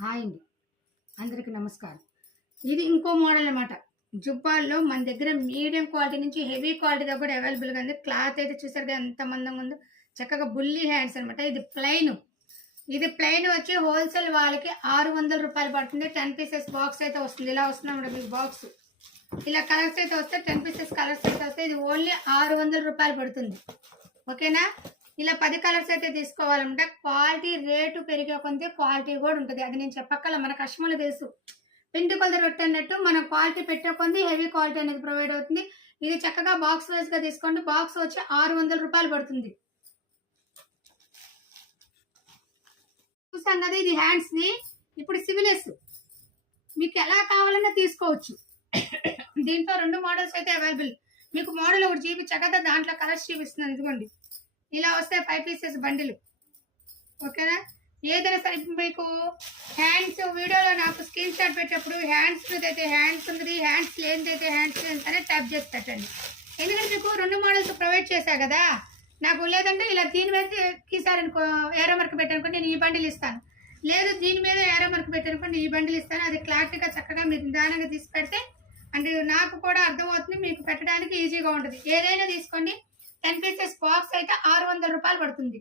Hi అండి, అందరికీ నమస్కారం. ఇది ఇంకో మోడల్ అనమాట. జుబ్బాల్లో మన దగ్గర మీడియం క్వాలిటీ నుంచి హెవీ క్వాలిటీ దాకా కూడా అవైలబుల్గా ఉంది. క్లాత్ అయితే చూసారు కదా ఎంత మందంగా ఉందో. చక్కగా బుల్లి హ్యాండ్స్ అనమాట. ఇది ప్లెయిన్ వచ్చి హోల్సేల్ వాళ్ళకి ₹600 పడుతుంది. 10 పీసెస్ బాక్స్ అయితే వస్తుంది. ఇలా వస్తుంది అన్నమాట మీకు బాక్స్. ఇలా కలర్స్ అయితే వస్తే 10 పీసెస్ కలర్స్ అయితే వస్తే ఇది ఓన్లీ ₹600 పడుతుంది. ఓకేనా? ఇలా 10 కలర్స్ అయితే తీసుకోవాలంటే క్వాలిటీ రేటు పెరిగే కొంతే క్వాలిటీ కూడా ఉంటుంది. అది నేను చెప్పక్కల మన కస్టమర్లు తెలుసు. పిండి కొలత పెట్టినట్టు మనం క్వాలిటీ పెట్టే కొంది హెవీ క్వాలిటీ అనేది ప్రొవైడ్ అవుతుంది. ఇది చక్కగా బాక్స్ వైజ్ గా తీసుకోండి. బాక్స్ వచ్చి ₹600 పడుతుంది. చూసాం కదా, ఇది హ్యాండ్స్ ని. ఇప్పుడు సివిలెస్ మీకు ఎలా కావాలన్నా తీసుకోవచ్చు. దీంట్లో 2 మోడల్స్ అయితే అవైలబుల్. మీకు మోడల్ ఒకటి చూపించక దాంట్లో కలర్స్ చూపిస్తున్నాను. ఇదిగోండి, ఇలా వస్తే 5 పీసెస్ బండిలు. ఓకేనా? ఏదైనా సరే మీకు హ్యాండ్స్ వీడియోలో నాకు స్క్రీన్ షాట్ పెట్టేటప్పుడు హ్యాండ్స్ అయితే హ్యాండ్స్ ఉన్నది, హ్యాండ్స్ లేనిదైతే హ్యాండ్స్ లేని సరే ట్యాప్ చేసి పెట్టండి. ఎందుకంటే మీకు 2 మోడల్స్ ప్రొవైడ్ చేశా కదా. నాకు లేదంటే ఇలా దీని మీద గీసారనుకో, ఏరో మార్క్ పెట్టానుకోండి, నేను ఈ బండిల్ ఇస్తాను. లేదు దీని మీద ఏరో మార్క్ పెట్టానుకోండి, ఈ బండిల్ ఇస్తాను. అది క్లారిటీగా చక్కగా మీరు నిదానంగా తీసి పెడితే అంటే నాకు కూడా అర్థమవుతుంది, మీకు పెట్టడానికి ఈజీగా ఉంటుంది. ఏదైనా తీసుకోండి. 10 పీసెస్ బాక్స్ అయితే ₹600 పడుతుంది.